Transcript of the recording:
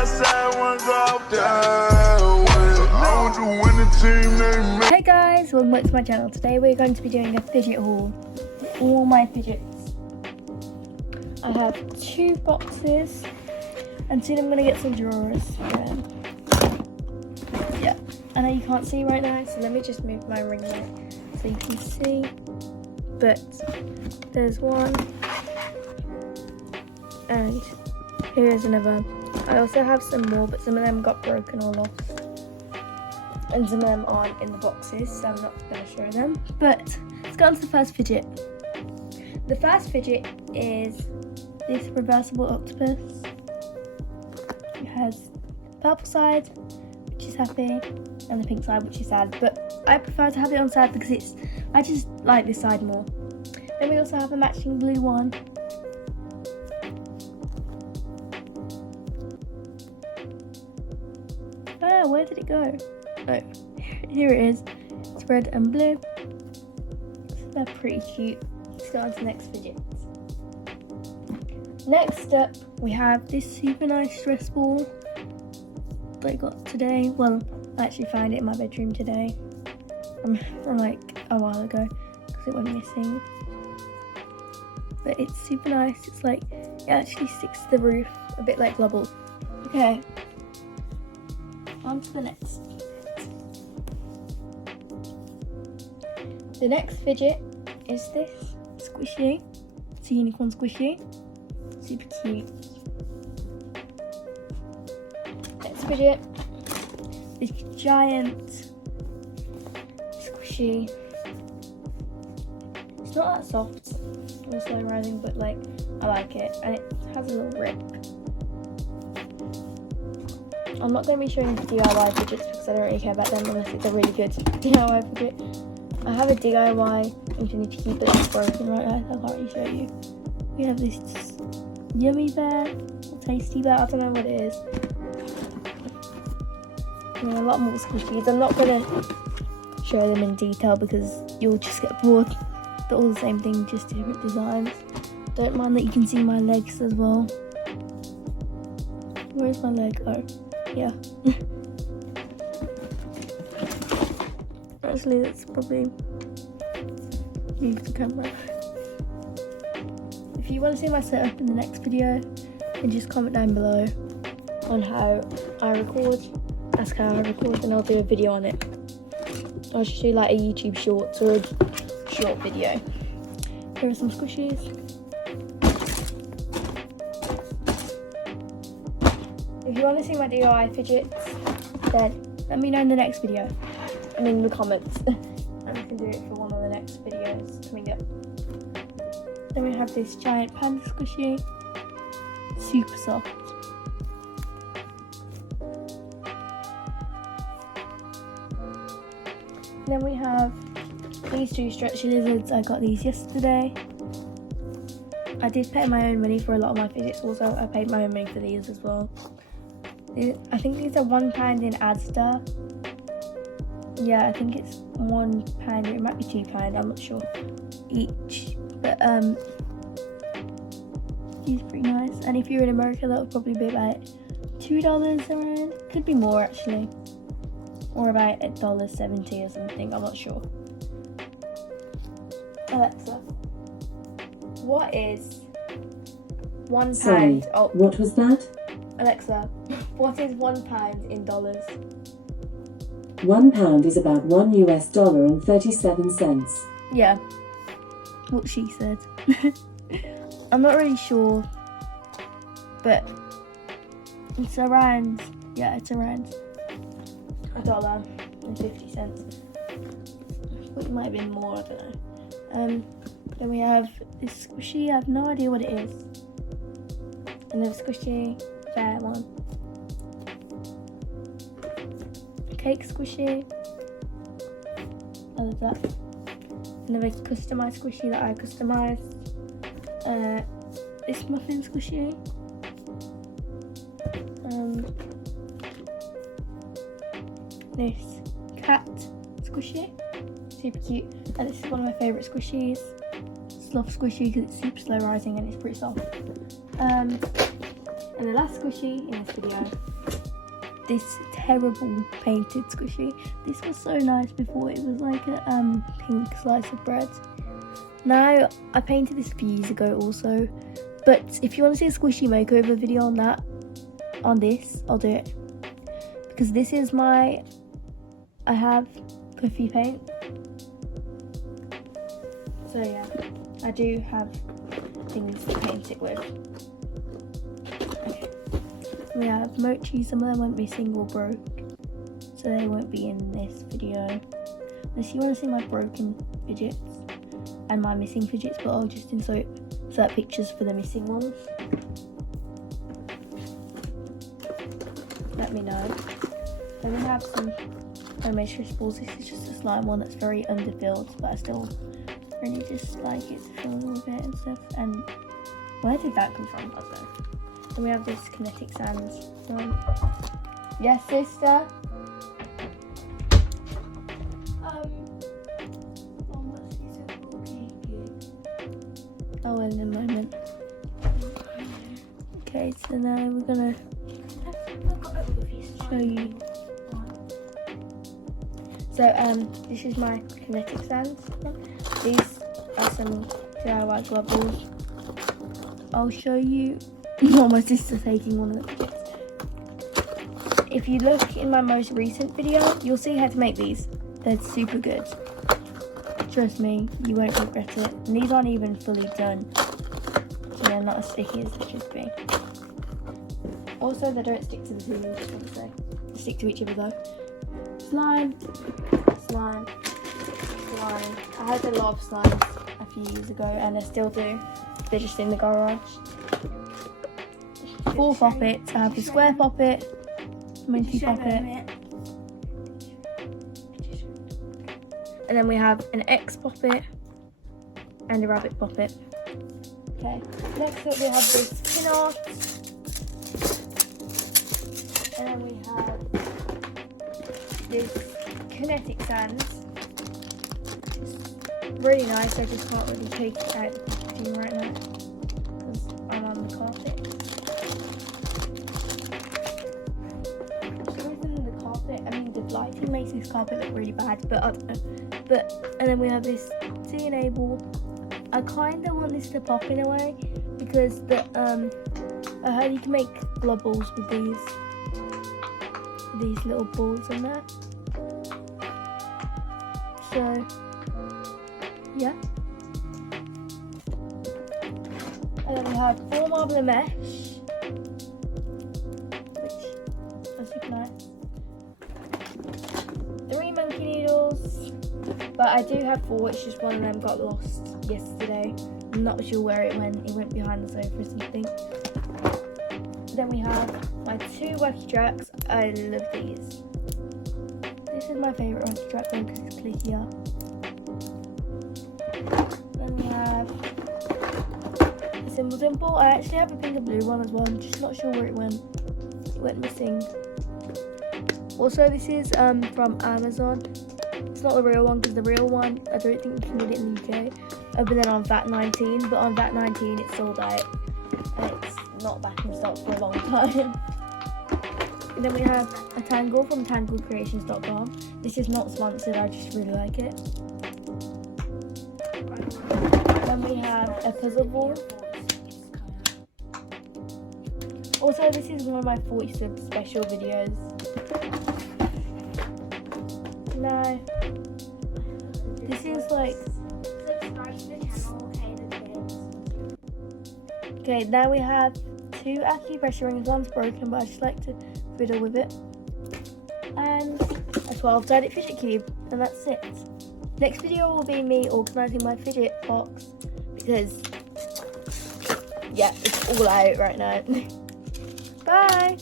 Hey guys, welcome back to my channel. Today we're going to be doing a fidget haul. All my fidgets. I have 2 boxes and soon I'm going to get some drawers. Yeah, I know you can't see right now, so let me just move my ring light so you can see. But there's one, and here's another. I also have some more, but some of them got broken or lost, and some of them aren't in the boxes, so I'm not going to show them. But let's go on to the first fidget. The first fidget is this reversible octopus. It has the purple side, which is happy, and the pink side, which is sad. But I prefer to have it on sad because I just like this side more. Then we also have a matching blue one. Oh, where did it go? Oh, here it is. It's red and blue. So they're pretty cute. Let's go on to the next fidget. Next up, we have this super nice stress ball that I got today. Well, I actually found it in my bedroom today from like a while ago because it went missing. But it's super nice. It's like, it actually sticks to the roof, a bit like Globble. Okay, on to the next. The next fidget is this squishy. It's a unicorn squishy. Super cute. Next fidget, this giant squishy. It's not that soft or slow rising, but like I like it, and it has a little rip. I'm not going to be showing the DIY fidgets because I don't really care about them unless it's a really good DIY fidget. I have a DIY Infinity Keeper that's broken right now, so I can't really show you. We have this yummy bear, or tasty bear, I don't know what it is. And a lot more squishies. I'm not going to show them in detail because you'll just get bored. They're all the same thing, just different designs. Don't mind that you can see my legs as well. Where's my leg? Oh, yeah. Actually, that's probably move the camera. If you want to see my setup in the next video, then just comment down below on how I record. Ask how I record, and I'll do a video on it. I'll just do like a YouTube shorts or a short video. Here are some squishies. If you want to see my DIY fidgets, then let me know in the next video and in the comments, and I can do it for one of the next videos coming up. Then we have this giant panda squishy, super soft. Then we have these 2 stretchy lizards. I got these yesterday. I did pay my own money for a lot of my fidgets. Also, I paid my own money for these as well. I think these are £1 in Asda. Yeah, I think it's £1. It might be £2. I'm not sure each. But these are pretty nice. And if you're in America, that would probably be about $2 around. Could be more actually, or about $1.70 or something. I'm not sure. Alexa, what is £1? Sorry, what was that? Alexa, what is £1 in dollars? £1 is about $1 and 37 cents. Yeah, what she said. I'm not really sure, but it's around, yeah, it's around $1.50. But it might have been more, I don't know. Then we have this squishy. I have no idea what it is. Another squishy, fair one. Cake squishy. I love that. Another customized squishy that I customized. This muffin squishy. This cat squishy. Super cute. And this is one of my favourite squishies. Sloth squishy because it's super slow rising and it's pretty soft. And the last squishy in this video this terrible painted squishy. This was so nice before. It was like a pink slice of bread. Now, I painted this a few years ago also, but if you want to see a squishy makeover video on this, I'll do it. Because this is I have puffy paint. So yeah, I do have things to paint it with. Okay. We have mochi, some of them won't be single broke, so they won't be in this video. Unless you want to see my broken fidgets and my missing fidgets, but I'll just insert pictures for the missing ones. Let me know. Then we have some homemade stress balls. This is just a slime one that's very underfilled, but I still really just like it to fill with it and stuff. And where did that come from? I don't know. Then we have this kinetic sands one. Yes, sister? Oh, in a moment. Okay, so now we're gonna show you. So this is my kinetic sands. These are some DIY globbles. I'll show you. Oh, my sister's taking one of them. If you look in my most recent video, you'll see how to make these. They're super good. Trust me, you won't regret it. And these aren't even fully done, so they're not as sticky as they should be. Also, they don't stick to the tools, so they stick to each other though. Slime, slime, slime. I had a lot of slimes a few years ago, and I still do. They're just in the garage. 4 poppets. I have the square poppet, minty poppet. And then we have an X poppet and a rabbit poppet. Okay, next up we have this pin art. And then we have this kinetic sands. It's really nice, I just can't really take it out of the packaging right now because I'm on the carpet. The lighting makes this carpet look really bad, but I don't know. And then we have this to enable. I kind of want this to pop in a way because I heard you can make globbles with these little balls in there. So yeah. And then we have 4 marble mesh, which is super nice. 3 monkey needles, but I do have 4. It's just one of them got lost yesterday. I'm not sure where it went. It went behind the sofa or something. Then we have my 2 wacky tracks. I love these. This is my favourite wacky track one because it's clickier. Then we have a Symbol Dimple. I actually have a pink and blue one as well. I'm just not sure where it went. It went missing. Also, this is from Amazon. It's not the real one because the real one, I don't think you can get it in the UK. Other than on VAT 19, but on VAT 19 it's sold out. And it's not back in stock for a long time. And then we have a Tangle from tanglecreations.com. This is not sponsored, I just really like it. Then we have a puzzle ball. Also, this is one of my 40 sub special videos. No, this is like. Okay, now we have 2 acupressure rings. One's broken, but I just like to fiddle with it. And a 12-sided fidget cube, and that's it. Next video will be me organising my fidget box because, yeah, it's all out right now. Bye!